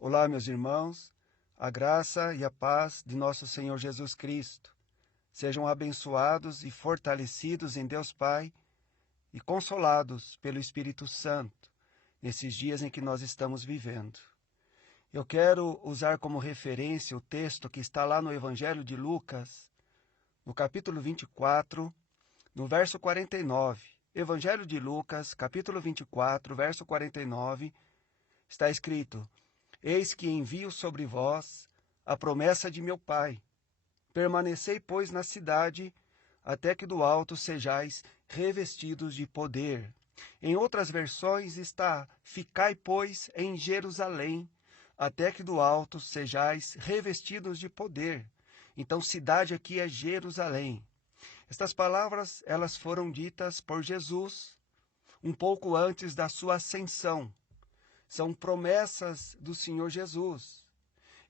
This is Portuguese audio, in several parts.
Olá, meus irmãos, a graça e a paz de nosso Senhor Jesus Cristo. Sejam abençoados e fortalecidos em Deus Pai e consolados pelo Espírito Santo nesses dias em que nós estamos vivendo. Eu quero usar como referência o texto que está lá no Evangelho de Lucas, no capítulo 24, no verso 49. Evangelho de Lucas, capítulo 24, verso 49, está escrito: Eis que envio sobre vós a promessa de meu Pai. Permanecei, pois, na cidade, até que do alto sejais revestidos de poder. Em outras versões está: Ficai, pois, em Jerusalém, até que do alto sejais revestidos de poder. Então, cidade aqui é Jerusalém. Estas palavras, elas foram ditas por Jesus um pouco antes da sua ascensão. São promessas do Senhor Jesus.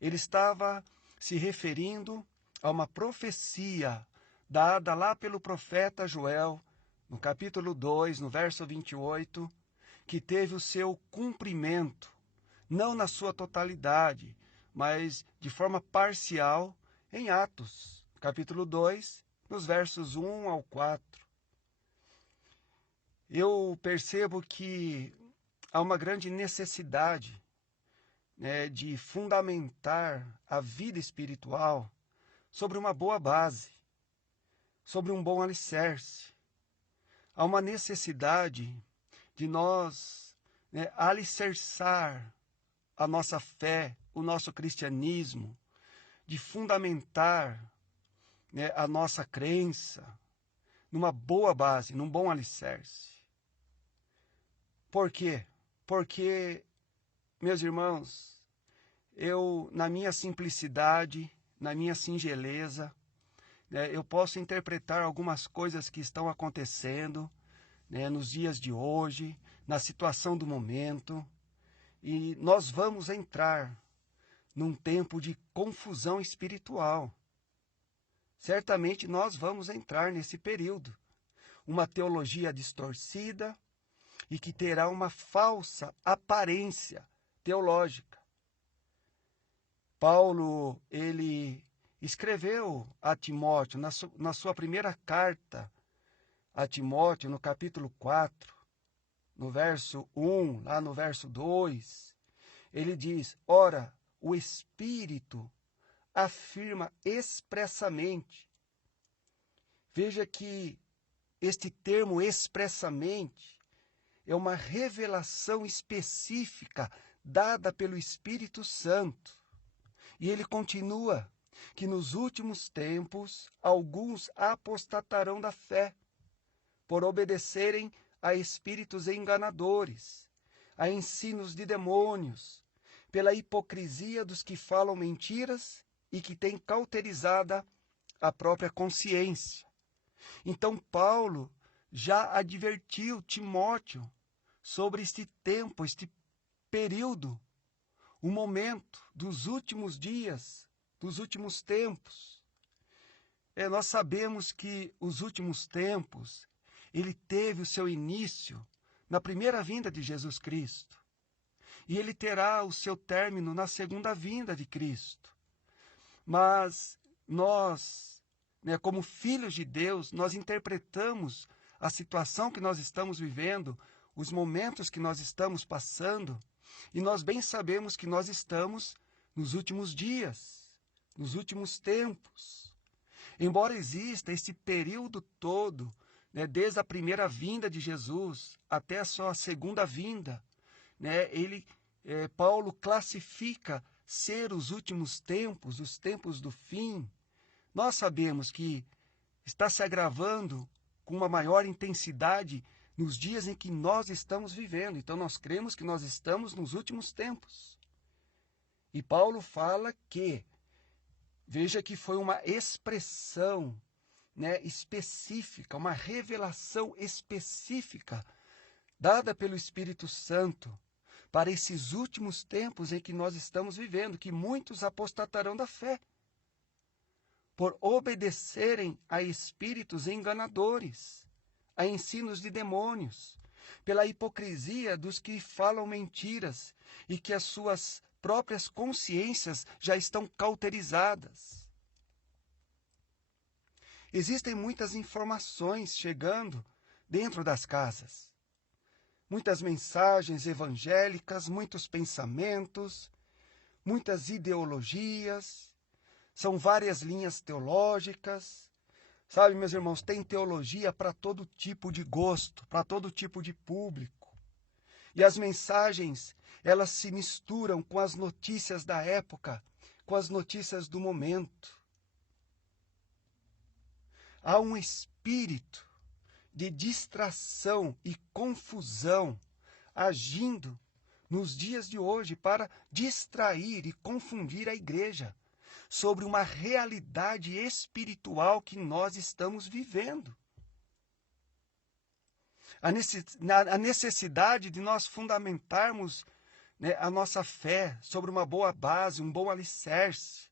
Ele estava se referindo a uma profecia dada lá pelo profeta Joel, no capítulo 2, no verso 28, que teve o seu cumprimento, não na sua totalidade, mas de forma parcial em Atos, capítulo 2, nos versos 1 ao 4. Eu percebo que há uma grande necessidade, de fundamentar a vida espiritual sobre uma boa base, sobre um bom alicerce. Há uma necessidade de nós alicerçar a nossa fé, o nosso cristianismo, de fundamentar a nossa crença numa boa base, num bom alicerce. Por quê? Porque, meus irmãos, eu, na minha simplicidade, na minha singeleza, eu posso interpretar algumas coisas que estão acontecendo nos dias de hoje, na situação do momento, e nós vamos entrar num tempo de confusão espiritual. Certamente nós vamos entrar nesse período. Uma teologia distorcida e que terá uma falsa aparência teológica. Paulo, ele escreveu a Timóteo, na sua primeira carta a Timóteo, no capítulo 4, no verso 1, lá no verso 2, ele diz: Ora, o Espírito afirma expressamente. Veja que este termo expressamente é uma revelação específica dada pelo Espírito Santo. E ele continua que nos últimos tempos alguns apostatarão da fé, por obedecerem a espíritos enganadores, a ensinos de demônios, pela hipocrisia dos que falam mentiras e que têm cauterizada a própria consciência. Então Paulo já advertiu Timóteo sobre este tempo, este período, o momento dos últimos dias, dos últimos tempos. Nós sabemos que os últimos tempos, ele teve o seu início na primeira vinda de Jesus Cristo. E ele terá o seu término na segunda vinda de Cristo. Mas nós, como filhos de Deus, nós interpretamos a situação que nós estamos vivendo, os momentos que nós estamos passando, e nós bem sabemos que nós estamos nos últimos dias, nos últimos tempos. Embora exista esse período todo, desde a primeira vinda de Jesus até a sua segunda vinda, Paulo classifica ser os últimos tempos, os tempos do fim. Nós sabemos que está se agravando com uma maior intensidade nos dias em que nós estamos vivendo. Então nós cremos que nós estamos nos últimos tempos. E Paulo fala que, veja que foi uma expressão específica, uma revelação específica dada pelo Espírito Santo para esses últimos tempos em que nós estamos vivendo, que muitos apostatarão da fé, por obedecerem a espíritos enganadores, a ensinos de demônios, pela hipocrisia dos que falam mentiras e que as suas próprias consciências já estão cauterizadas. Existem muitas informações chegando dentro das casas. Muitas mensagens evangélicas, muitos pensamentos, muitas ideologias, são várias linhas teológicas. Sabe, meus irmãos, tem teologia para todo tipo de gosto, para todo tipo de público. E as mensagens, elas se misturam com as notícias da época, com as notícias do momento. Há um espírito de distração e confusão agindo nos dias de hoje para distrair e confundir a igreja sobre uma realidade espiritual que nós estamos vivendo. A necessidade de nós fundamentarmos, né, a nossa fé sobre uma boa base, um bom alicerce,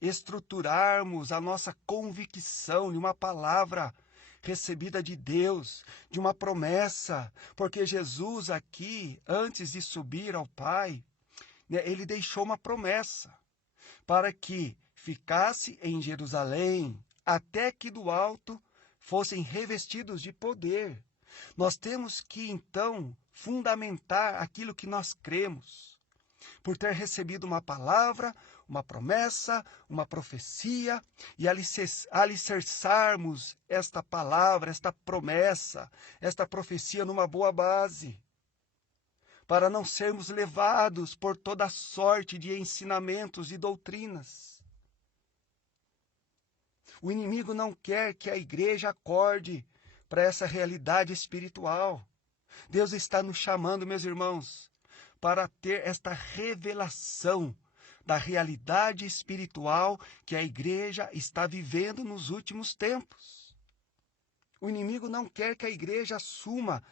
estruturarmos a nossa convicção de uma palavra recebida de Deus, de uma promessa, porque Jesus aqui, antes de subir ao Pai, né, ele deixou uma promessa para que ficasse em Jerusalém, até que do alto fossem revestidos de poder. Nós temos que, então, fundamentar aquilo que nós cremos, por ter recebido uma palavra, uma promessa, uma profecia, e alicerçarmos esta palavra, esta promessa, esta profecia numa boa base, para não sermos levados por toda sorte de ensinamentos e doutrinas. O inimigo não quer que a igreja acorde para essa realidade espiritual. Deus está nos chamando, meus irmãos, para ter esta revelação da realidade espiritual que a igreja está vivendo nos últimos tempos. O inimigo não quer que a igreja assuma,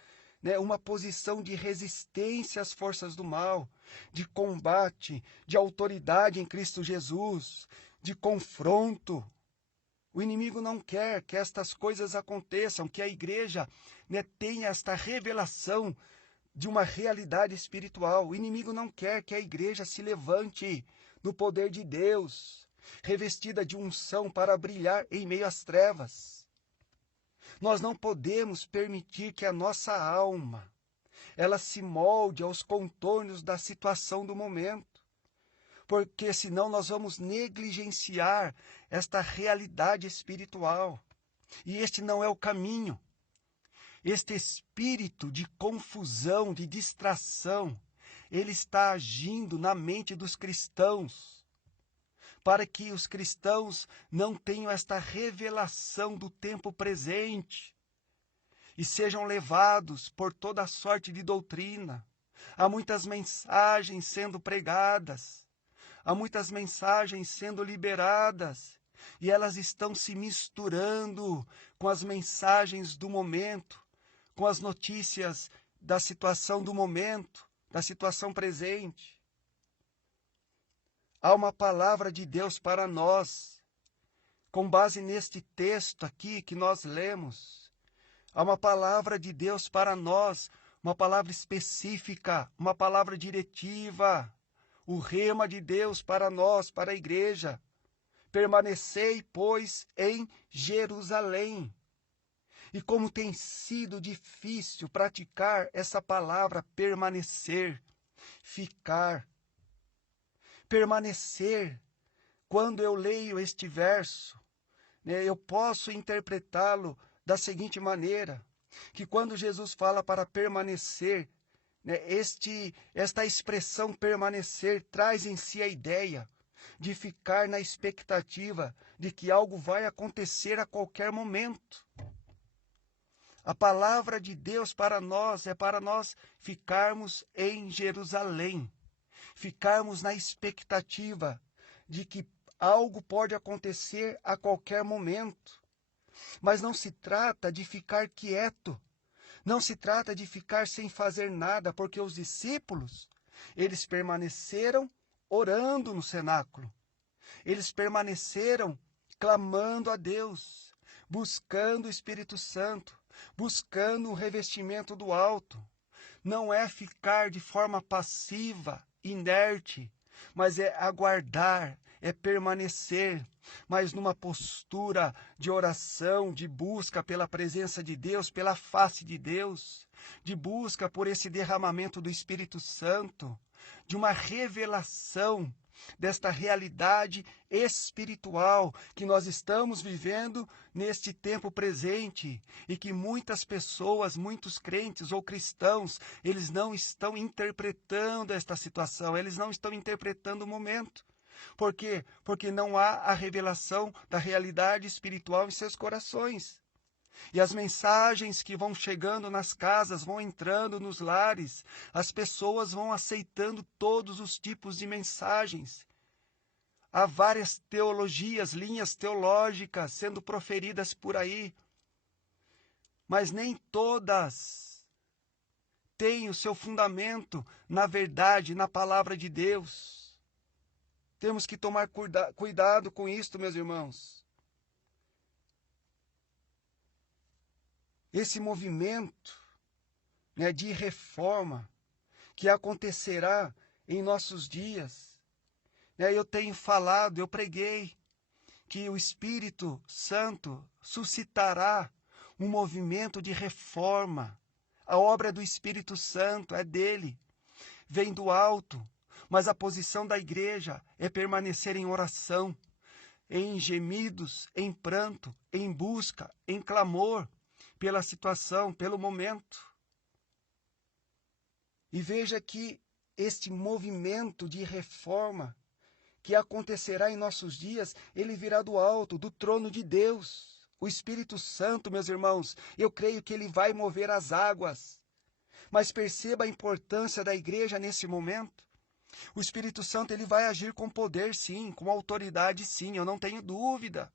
né, uma posição de resistência às forças do mal, de combate, de autoridade em Cristo Jesus, de confronto. O inimigo não quer que estas coisas aconteçam, que a igreja, né, tenha esta revelação de uma realidade espiritual. O inimigo não quer que a igreja se levante no poder de Deus, revestida de unção para brilhar em meio às trevas. Nós não podemos permitir que a nossa alma, ela se molde aos contornos da situação do momento, porque senão nós vamos negligenciar esta realidade espiritual. E este não é o caminho. Este espírito de confusão, de distração, ele está agindo na mente dos cristãos, para que os cristãos não tenham esta revelação do tempo presente e sejam levados por toda sorte de doutrina. Há muitas mensagens sendo pregadas, há muitas mensagens sendo liberadas, e elas estão se misturando com as mensagens do momento, com as notícias da situação do momento, da situação presente. Há uma palavra de Deus para nós, com base neste texto aqui que nós lemos. Há uma palavra de Deus para nós, uma palavra específica, uma palavra diretiva, o rema de Deus para nós, para a igreja. Permanecei, pois, em Jerusalém. E como tem sido difícil praticar essa palavra permanecer, ficar. Permanecer, quando eu leio este verso, né, eu posso interpretá-lo da seguinte maneira, que quando Jesus fala para permanecer, né, esta expressão permanecer traz em si a ideia de ficar na expectativa de que algo vai acontecer a qualquer momento. A palavra de Deus para nós é para nós ficarmos em Jerusalém, ficarmos na expectativa de que algo pode acontecer a qualquer momento. Mas não se trata de ficar quieto, não se trata de ficar sem fazer nada, porque os discípulos, eles permaneceram orando no cenáculo. Eles permaneceram clamando a Deus, buscando o Espírito Santo, buscando o revestimento do alto. Não é ficar de forma passiva, inerte, mas é aguardar, é permanecer, mas numa postura de oração, de busca pela presença de Deus, pela face de Deus, de busca por esse derramamento do Espírito Santo, de uma revelação desta realidade espiritual que nós estamos vivendo neste tempo presente e que muitas pessoas, muitos crentes ou cristãos, eles não estão interpretando esta situação, eles não estão interpretando o momento. Por quê? Porque não há a revelação da realidade espiritual em seus corações. E as mensagens que vão chegando nas casas, vão entrando nos lares, as pessoas vão aceitando todos os tipos de mensagens. Há várias teologias, linhas teológicas sendo proferidas por aí, mas nem todas têm o seu fundamento na verdade, na palavra de Deus. Temos que tomar cuidado com isto, meus irmãos. Esse movimento, né, de reforma que acontecerá em nossos dias. Eu tenho falado, eu preguei que o Espírito Santo suscitará um movimento de reforma. A obra do Espírito Santo é dele, vem do alto, mas a posição da igreja é permanecer em oração, em gemidos, em pranto, em busca, em clamor, pela situação, pelo momento. E veja que este movimento de reforma que acontecerá em nossos dias, ele virá do alto, do trono de Deus. O Espírito Santo, meus irmãos, eu creio que ele vai mover as águas. Mas perceba a importância da igreja nesse momento. O Espírito Santo, ele vai agir com poder, sim, com autoridade, sim, eu não tenho dúvida.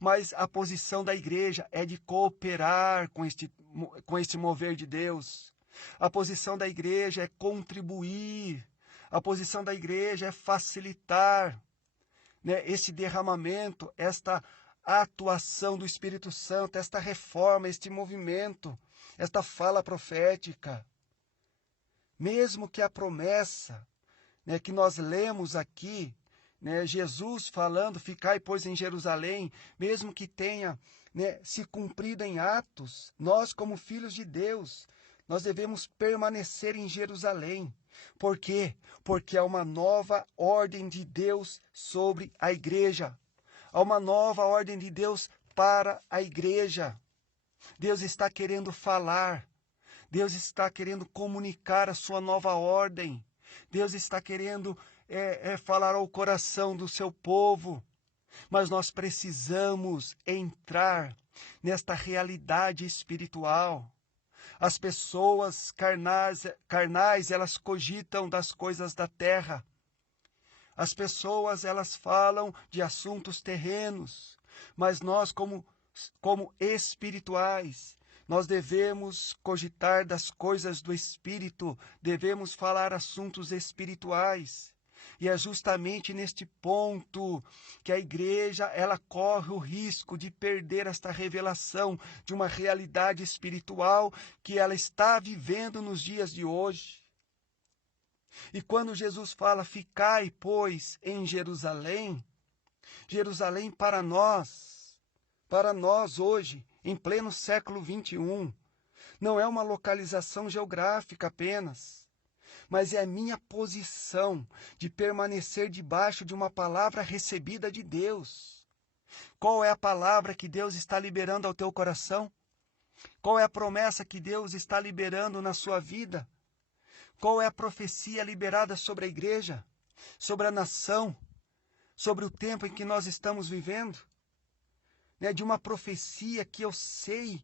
Mas a posição da igreja é de cooperar com este mover de Deus. A posição da igreja é contribuir. A posição da igreja é facilitar, né, esse derramamento, esta atuação do Espírito Santo, esta reforma, este movimento, esta fala profética. Mesmo que a promessa, né, que nós lemos aqui, né, Jesus falando, ficai, pois, em Jerusalém, mesmo que tenha, né, se cumprido em Atos, nós, como filhos de Deus, nós devemos permanecer em Jerusalém. Por quê? Porque há uma nova ordem de Deus sobre a igreja. Há uma nova ordem de Deus para a igreja. Deus está querendo falar. Deus está querendo comunicar a sua nova ordem. Deus está querendo falar ao coração do seu povo. Mas nós precisamos entrar nesta realidade espiritual. As pessoas carnais, elas cogitam das coisas da terra. As pessoas, elas falam de assuntos terrenos. Mas nós, como espirituais, nós devemos cogitar das coisas do Espírito, devemos falar assuntos espirituais. E é justamente neste ponto que a igreja, ela corre o risco de perder esta revelação de uma realidade espiritual que ela está vivendo nos dias de hoje. E quando Jesus fala, ficai, pois, em Jerusalém, Jerusalém para nós hoje, em pleno século 21, não é uma localização geográfica apenas, mas é a minha posição de permanecer debaixo de uma palavra recebida de Deus. Qual é a palavra que Deus está liberando ao teu coração? Qual é a promessa que Deus está liberando na sua vida? Qual é a profecia liberada sobre a igreja, sobre a nação, sobre o tempo em que nós estamos vivendo? De uma profecia que eu sei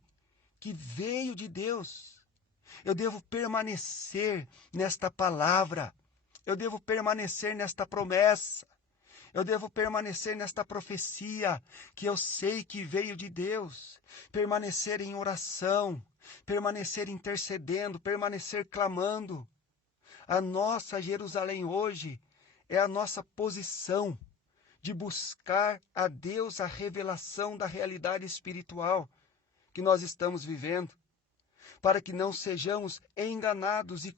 que veio de Deus. Eu devo permanecer nesta palavra. Eu devo permanecer nesta promessa. Eu devo permanecer nesta profecia que eu sei que veio de Deus. Permanecer em oração, permanecer intercedendo, permanecer clamando. A nossa Jerusalém hoje é a nossa posição de buscar a Deus a revelação da realidade espiritual que nós estamos vivendo, para que não sejamos enganados e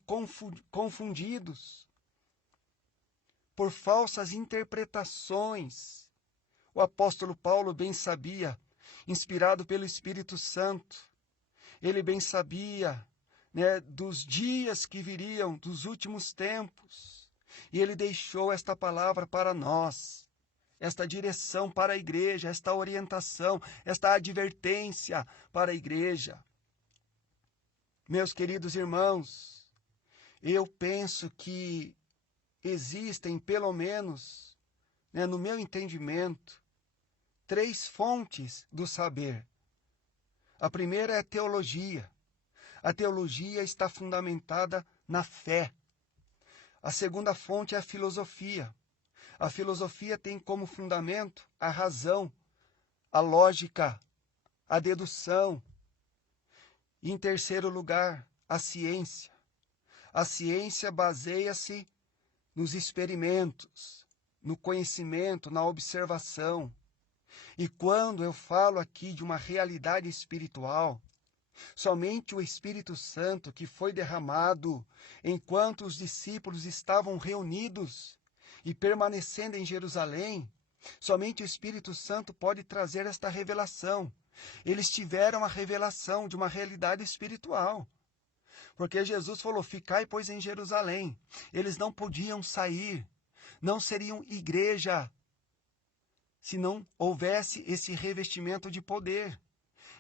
confundidos por falsas interpretações. O apóstolo Paulo bem sabia, inspirado pelo Espírito Santo, ele bem sabia, né, dos dias que viriam, dos últimos tempos, e ele deixou esta palavra para nós, esta direção para a igreja, esta orientação, esta advertência para a igreja. Meus queridos irmãos, eu penso que existem, pelo menos, né, no meu entendimento, 3 fontes do saber. A primeira é a teologia. A teologia está fundamentada na fé. A segunda fonte é a filosofia. A filosofia tem como fundamento a razão, a lógica, a dedução. E, em terceiro lugar, a ciência. A ciência baseia-se nos experimentos, no conhecimento, na observação. E quando eu falo aqui de uma realidade espiritual, somente o Espírito Santo que foi derramado enquanto os discípulos estavam reunidos e permanecendo em Jerusalém, somente o Espírito Santo pode trazer esta revelação. Eles tiveram a revelação de uma realidade espiritual. Porque Jesus falou, ficai, pois, em Jerusalém. Eles não podiam sair, não seriam igreja, se não houvesse esse revestimento de poder.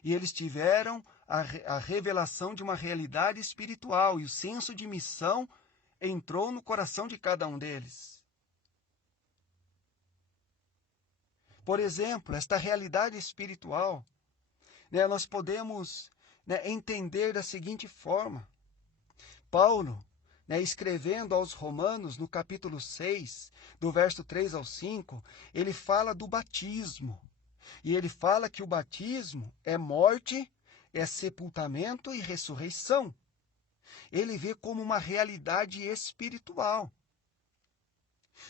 E eles tiveram a revelação de uma realidade espiritual, e o senso de missão entrou no coração de cada um deles. Por exemplo, esta realidade espiritual, né, nós podemos, né, entender da seguinte forma. Paulo, né, escrevendo aos Romanos, no capítulo 6, do verso 3 ao 5, ele fala do batismo. E ele fala que o batismo é morte, é sepultamento e ressurreição. Ele vê como uma realidade espiritual.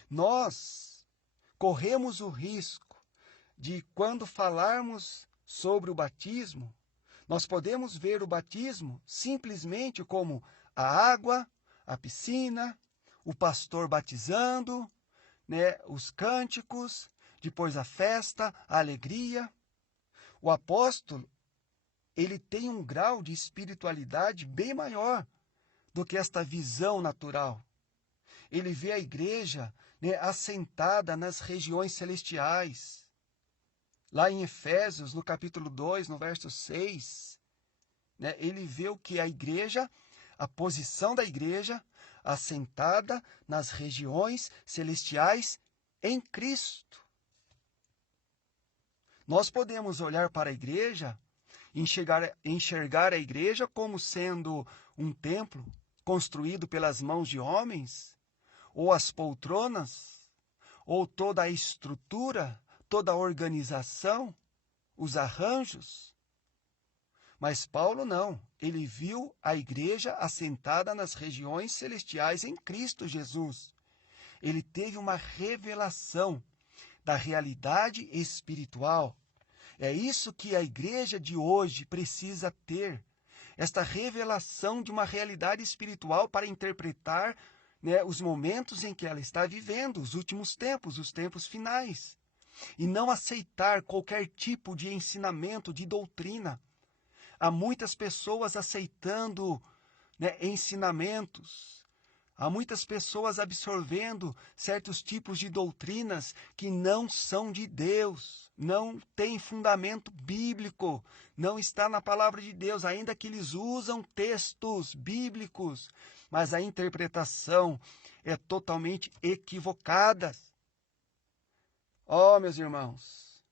Nós corremos o risco de, quando falarmos sobre o batismo, nós podemos ver o batismo simplesmente como a água, a piscina, o pastor batizando, né, os cânticos, depois a festa, a alegria. O apóstolo, ele tem um grau de espiritualidade bem maior do que esta visão natural. Ele vê a igreja, né, assentada nas regiões celestiais. Lá em Efésios, no capítulo 2, no verso 6, né, ele vê o que a igreja, a posição da igreja, assentada nas regiões celestiais em Cristo. Nós podemos olhar para a igreja, enxergar a igreja como sendo um templo construído pelas mãos de homens, ou as poltronas, ou toda a estrutura, toda a organização, os arranjos. Mas Paulo não, ele viu a igreja assentada nas regiões celestiais em Cristo Jesus. Ele teve uma revelação da realidade espiritual. É isso que a igreja de hoje precisa ter, esta revelação de uma realidade espiritual para interpretar, né, os momentos em que ela está vivendo, os últimos tempos, os tempos finais. E não aceitar qualquer tipo de ensinamento, de doutrina. Há muitas pessoas aceitando, né, ensinamentos. Há muitas pessoas absorvendo certos tipos de doutrinas que não são de Deus, não têm fundamento bíblico, não está na palavra de Deus, ainda que eles usam textos bíblicos, mas a interpretação é totalmente equivocada. Oh, meus irmãos,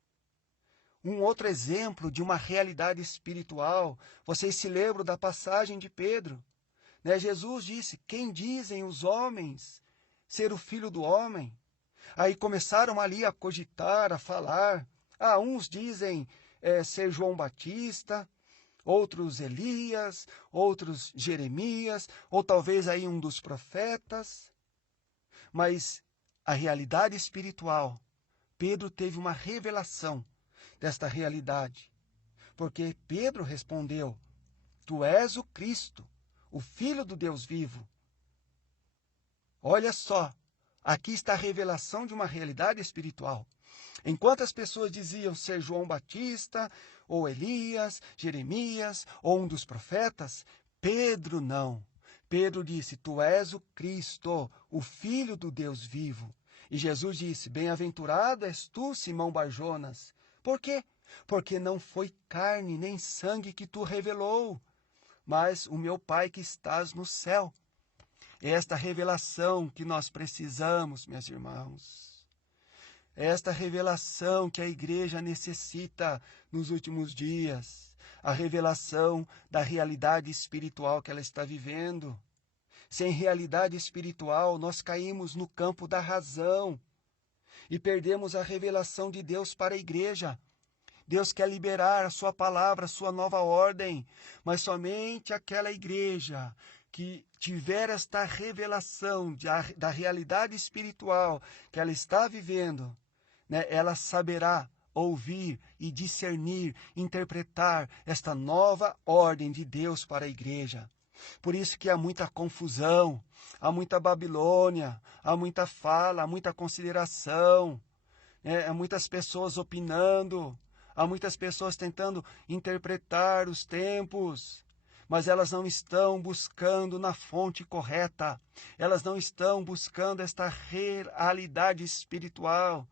um outro exemplo de uma realidade espiritual, vocês se lembram da passagem de Pedro? Né? Jesus disse, quem dizem os homens ser o filho do homem? Aí começaram ali a cogitar, a falar. Uns dizem ser João Batista, outros Elias, outros Jeremias, ou talvez aí um dos profetas. Mas a realidade espiritual, Pedro teve uma revelação desta realidade. Porque Pedro respondeu, tu és o Cristo, o Filho do Deus vivo. Olha só Aqui está a revelação de uma realidade espiritual. Enquanto as pessoas diziam ser João Batista, ou Elias, Jeremias, ou um dos profetas, Pedro não. Pedro disse, tu és o Cristo, o Filho do Deus vivo. E Jesus disse, bem-aventurado és tu, Simão Barjonas. Por quê? Porque não foi carne nem sangue que tu revelou, mas o meu Pai que estás no céu. É esta revelação que nós precisamos, meus irmãos. É esta revelação que a igreja necessita nos últimos dias. A revelação da realidade espiritual que ela está vivendo. Sem realidade espiritual, nós caímos no campo da razão e perdemos a revelação de Deus para a igreja. Deus quer liberar a sua palavra, a sua nova ordem, mas somente aquela igreja que tiver esta revelação da realidade espiritual que ela está vivendo, né, ela saberá ouvir e discernir, interpretar esta nova ordem de Deus para a igreja. Por isso que há muita confusão, há muita Babilônia, há muita fala, há muita consideração, há muitas pessoas opinando, há muitas pessoas tentando interpretar os tempos, mas elas não estão buscando na fonte correta, elas não estão buscando esta realidade espiritual.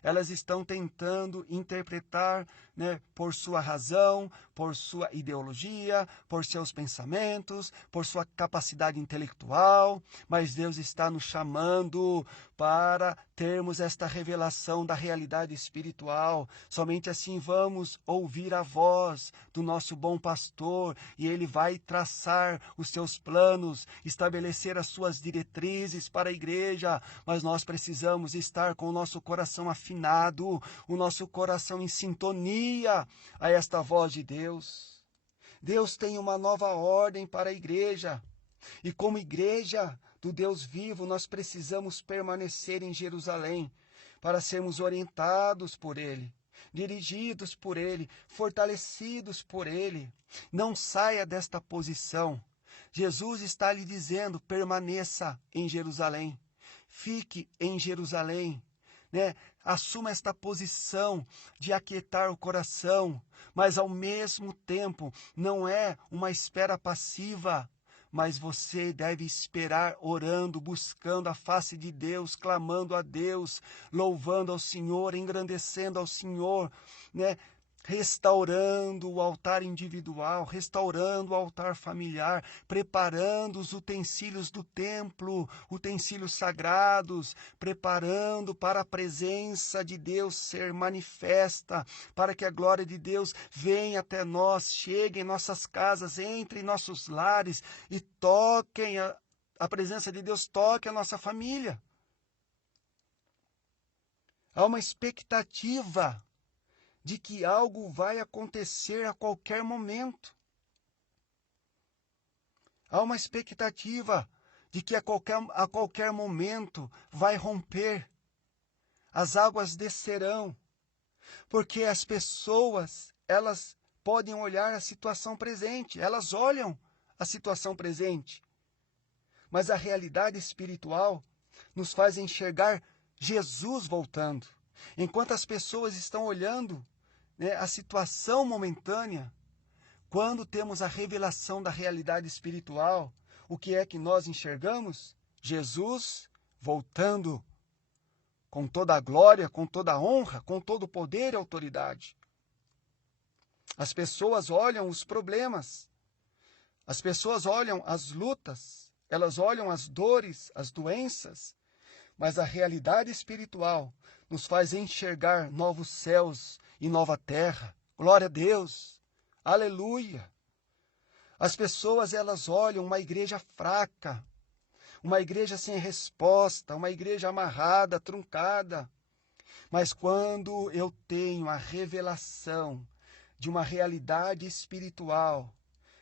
Elas estão tentando interpretar, né, por sua razão, por sua ideologia, por seus pensamentos, por sua capacidade intelectual, mas Deus está nos chamando para termos esta revelação da realidade espiritual. Somente assim vamos ouvir a voz do nosso bom pastor e ele vai traçar os seus planos, estabelecer as suas diretrizes para a igreja, mas nós precisamos estar com o nosso coração afinado, o nosso coração em sintonia a esta voz de Deus. Deus tem uma nova ordem para a igreja, e como igreja do Deus vivo, nós precisamos permanecer em Jerusalém para sermos orientados por Ele, dirigidos por Ele, fortalecidos por Ele. Não saia desta posição. Jesus está lhe dizendo, permaneça em Jerusalém, fique em Jerusalém, né? Assuma esta posição de aquietar o coração, mas ao mesmo tempo não é uma espera passiva, mas você deve esperar orando, buscando a face de Deus, clamando a Deus, louvando ao Senhor, engrandecendo ao Senhor, né? Restaurando o altar individual, restaurando o altar familiar, preparando os utensílios do templo, utensílios sagrados, preparando para a presença de Deus ser manifesta, para que a glória de Deus venha até nós, chegue em nossas casas, entre em nossos lares e toquem a presença de Deus, toque a nossa família. Há uma expectativa de que algo vai acontecer a qualquer momento. Há uma expectativa de que a qualquer momento vai romper, as águas descerão, porque as pessoas, elas podem olhar a situação presente, elas olham a situação presente, mas a realidade espiritual nos faz enxergar Jesus voltando. Enquanto as pessoas estão olhando, né, a situação momentânea, quando temos a revelação da realidade espiritual, o que é que nós enxergamos? Jesus voltando com toda a glória, com toda a honra, com todo o poder e autoridade. As pessoas olham os problemas, as pessoas olham as lutas, elas olham as dores, as doenças, mas a realidade espiritual nos faz enxergar novos céus e nova terra. Glória a Deus. Aleluia. As pessoas, elas olham uma igreja fraca, uma igreja sem resposta, uma igreja amarrada, truncada. Mas quando eu tenho a revelação de uma realidade espiritual,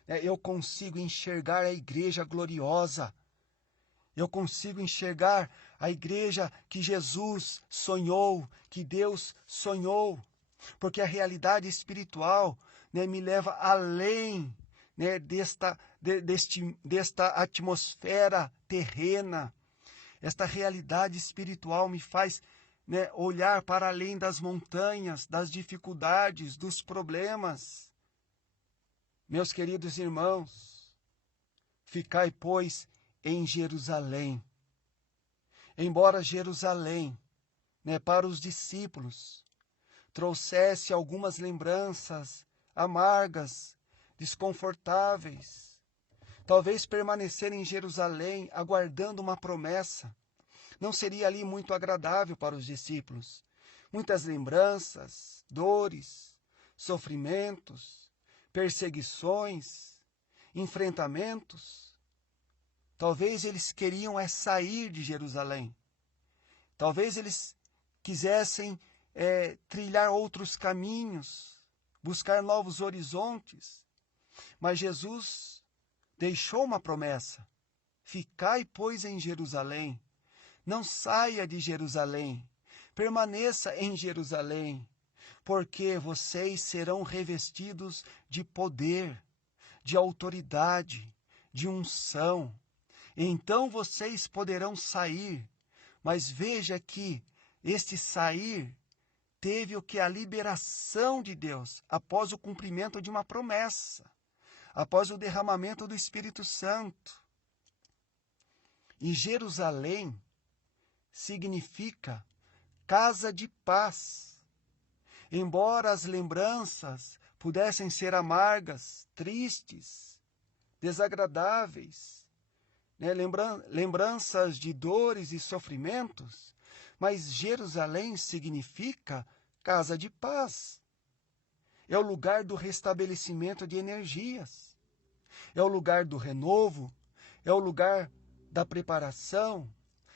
eu consigo enxergar a igreja gloriosa. Eu consigo enxergar a igreja que Jesus sonhou, que Deus sonhou. Porque a realidade espiritual, né, me leva além, né, desta atmosfera terrena. Esta realidade espiritual me faz, olhar para além das montanhas, das dificuldades, dos problemas. Meus queridos irmãos, ficai, pois, em Jerusalém. Embora Jerusalém, para os discípulos, trouxesse algumas lembranças amargas, desconfortáveis, talvez permanecer em Jerusalém aguardando uma promessa não seria ali muito agradável para os discípulos. Muitas lembranças, dores, sofrimentos, perseguições, enfrentamentos. Talvez eles queriam sair de Jerusalém. Talvez eles quisessem trilhar outros caminhos, buscar novos horizontes. Mas Jesus deixou uma promessa: ficai, pois, em Jerusalém. Não saia de Jerusalém, permaneça em Jerusalém, porque vocês serão revestidos de poder, de autoridade, de unção. Então vocês poderão sair, mas veja que este sair teve o que? A liberação de Deus, após o cumprimento de uma promessa, após o derramamento do Espírito Santo. E Jerusalém significa casa de paz. Embora as lembranças pudessem ser amargas, tristes, desagradáveis, lembranças de dores e sofrimentos, mas Jerusalém significa casa de paz. É o lugar do restabelecimento de energias, é o lugar do renovo, é o lugar da preparação,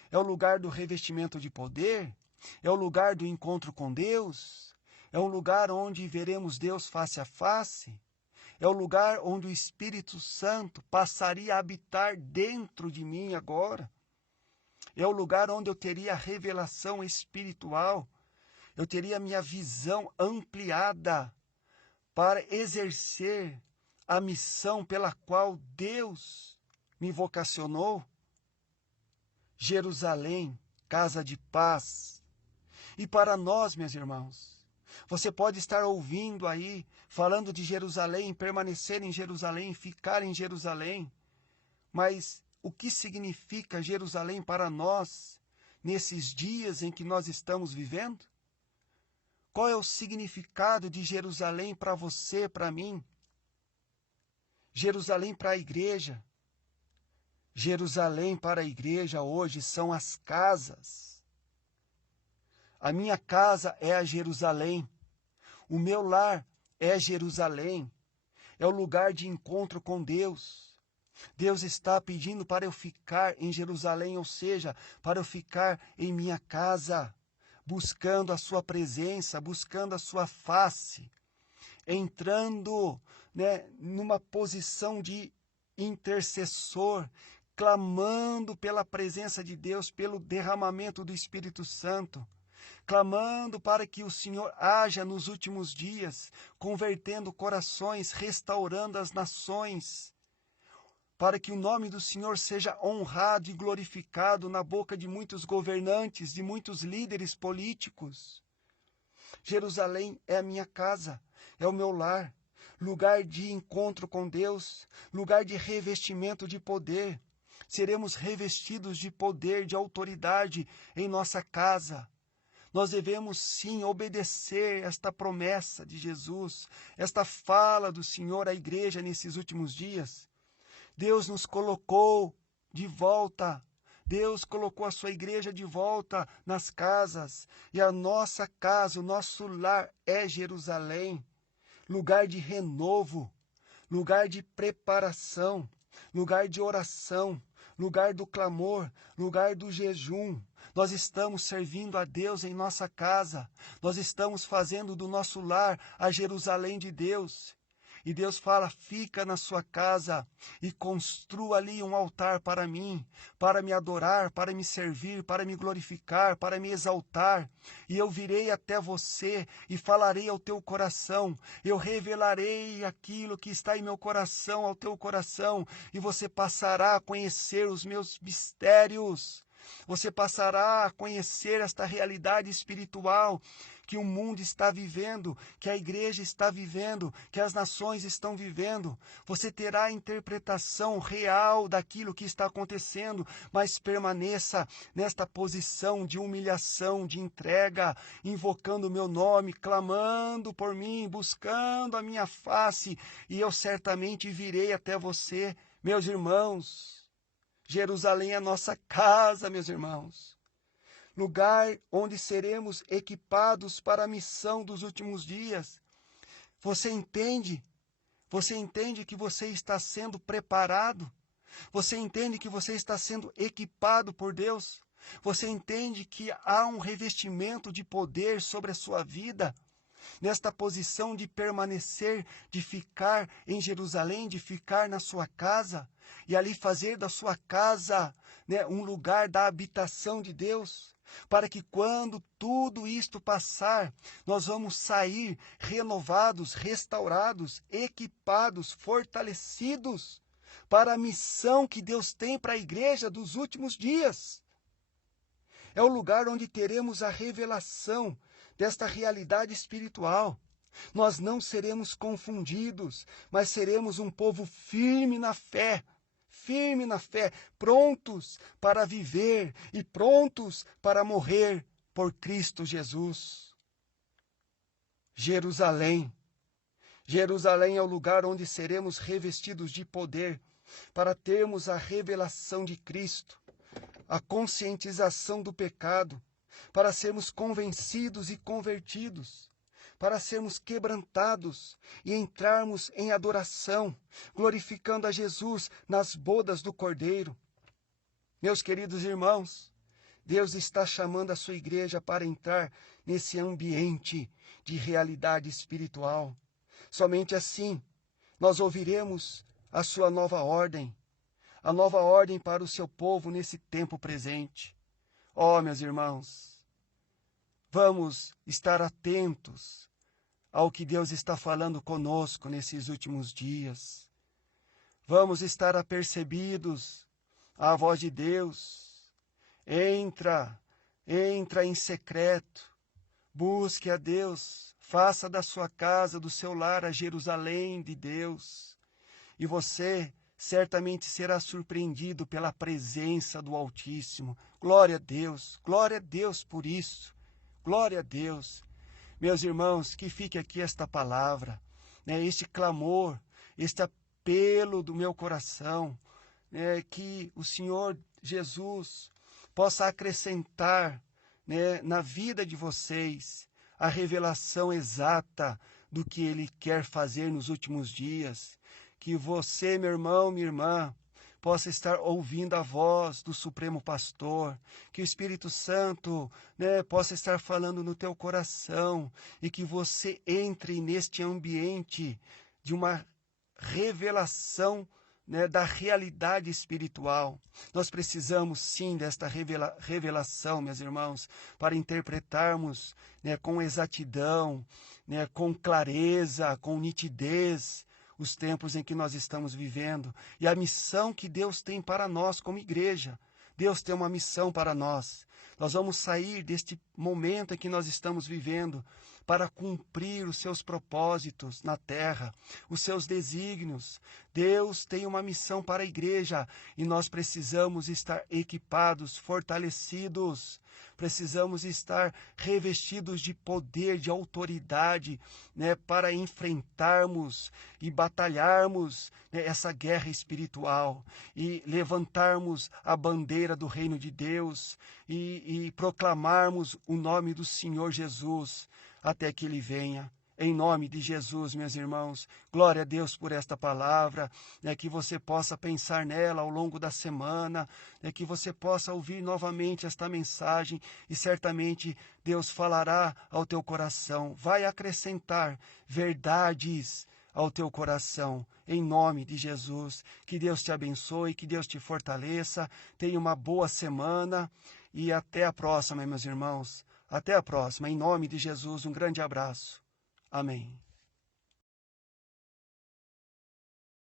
é o lugar do revestimento de poder, é o lugar do encontro com Deus, é um lugar onde veremos Deus face a face, é o lugar onde o Espírito Santo passaria a habitar dentro de mim agora, é o lugar onde eu teria a revelação espiritual, eu teria a minha visão ampliada para exercer a missão pela qual Deus me vocacionou. Jerusalém, casa de paz. E para nós, meus irmãos, você pode estar ouvindo aí, falando de Jerusalém, permanecer em Jerusalém, ficar em Jerusalém. Mas o que significa Jerusalém para nós, nesses dias em que nós estamos vivendo? Qual é o significado de Jerusalém para você, para mim? Jerusalém para a igreja. Jerusalém para a igreja hoje são as casas. A minha casa é a Jerusalém. O meu lar é Jerusalém. É o lugar de encontro com Deus. Deus está pedindo para eu ficar em Jerusalém, ou seja, para eu ficar em minha casa, buscando a sua presença, buscando a sua face, entrando, numa posição de intercessor, clamando pela presença de Deus, pelo derramamento do Espírito Santo, clamando para que o Senhor haja nos últimos dias, convertendo corações, restaurando as nações, para que o nome do Senhor seja honrado e glorificado na boca de muitos governantes, de muitos líderes políticos. Jerusalém é a minha casa, é o meu lar, lugar de encontro com Deus, lugar de revestimento de poder. Seremos revestidos de poder, de autoridade em nossa casa. Nós devemos sim obedecer esta promessa de Jesus, esta fala do Senhor à igreja nesses últimos dias. Deus nos colocou de volta, Deus colocou a sua igreja de volta nas casas, e a nossa casa, o nosso lar é Jerusalém, lugar de renovo, lugar de preparação, lugar de oração, lugar do clamor, lugar do jejum. Nós estamos servindo a Deus em nossa casa, nós estamos fazendo do nosso lar a Jerusalém de Deus. E Deus fala: fica na sua casa e construa ali um altar para mim, para me adorar, para me servir, para me glorificar, para me exaltar. E eu virei até você e falarei ao teu coração, eu revelarei aquilo que está em meu coração ao teu coração, e você passará a conhecer os meus mistérios. Você passará a conhecer esta realidade espiritual que o mundo está vivendo, que a igreja está vivendo, que as nações estão vivendo. Você terá a interpretação real daquilo que está acontecendo, mas permaneça nesta posição de humilhação, de entrega, invocando o meu nome, clamando por mim, buscando a minha face, e eu certamente virei até você, meus irmãos. Jerusalém é a nossa casa, meus irmãos. Lugar onde seremos equipados para a missão dos últimos dias. Você entende? Você entende que você está sendo preparado? Você entende que você está sendo equipado por Deus? Você entende que há um revestimento de poder sobre a sua vida? Nesta posição de permanecer, de ficar em Jerusalém, de ficar na sua casa, e ali fazer da sua casa, um lugar da habitação de Deus, para que quando tudo isto passar, nós vamos sair renovados, restaurados, equipados, fortalecidos, para a missão que Deus tem para a igreja dos últimos dias. É o lugar onde teremos a revelação desta realidade espiritual. Nós não seremos confundidos, mas seremos um povo firme na fé, prontos para viver e prontos para morrer por Cristo Jesus. Jerusalém. Jerusalém é o lugar onde seremos revestidos de poder para termos a revelação de Cristo, a conscientização do pecado, para sermos convencidos e convertidos, para sermos quebrantados e entrarmos em adoração, glorificando a Jesus nas bodas do Cordeiro. Meus queridos irmãos, Deus está chamando a sua igreja para entrar nesse ambiente de realidade espiritual. Somente assim nós ouviremos a sua nova ordem, a nova ordem para o seu povo nesse tempo presente. Oh, meus irmãos, vamos estar atentos ao que Deus está falando conosco nesses últimos dias. Vamos estar apercebidos à voz de Deus. Entra em secreto, busque a Deus, faça da sua casa, do seu lar, a Jerusalém de Deus. E você certamente será surpreendido pela presença do Altíssimo. Glória a Deus por isso. Glória a Deus. Meus irmãos, que fique aqui esta palavra, este clamor, este apelo do meu coração, que o Senhor Jesus possa acrescentar na vida de vocês a revelação exata do que Ele quer fazer nos últimos dias. Que você, meu irmão, minha irmã, possa estar ouvindo a voz do Supremo Pastor, que o Espírito Santo possa estar falando no teu coração e que você entre neste ambiente de uma revelação da realidade espiritual. Nós precisamos sim desta revelação, meus irmãos, para interpretarmos com exatidão, com clareza, com nitidez, os tempos em que nós estamos vivendo e a missão que Deus tem para nós como igreja. Deus tem uma missão para nós. Nós vamos sair deste momento em que nós estamos vivendo para cumprir os seus propósitos na terra, os seus desígnios. Deus tem uma missão para a igreja e nós precisamos estar equipados, fortalecidos. Precisamos estar revestidos de poder, de autoridade, para enfrentarmos e batalharmos essa guerra espiritual e levantarmos a bandeira do reino de Deus e proclamarmos o nome do Senhor Jesus até que Ele venha. Em nome de Jesus, meus irmãos, glória a Deus por esta palavra, que você possa pensar nela ao longo da semana, que você possa ouvir novamente esta mensagem e certamente Deus falará ao teu coração, vai acrescentar verdades ao teu coração, em nome de Jesus. Que Deus te abençoe, que Deus te fortaleça, tenha uma boa semana e até a próxima, meus irmãos, até a próxima, em nome de Jesus, um grande abraço. Amém.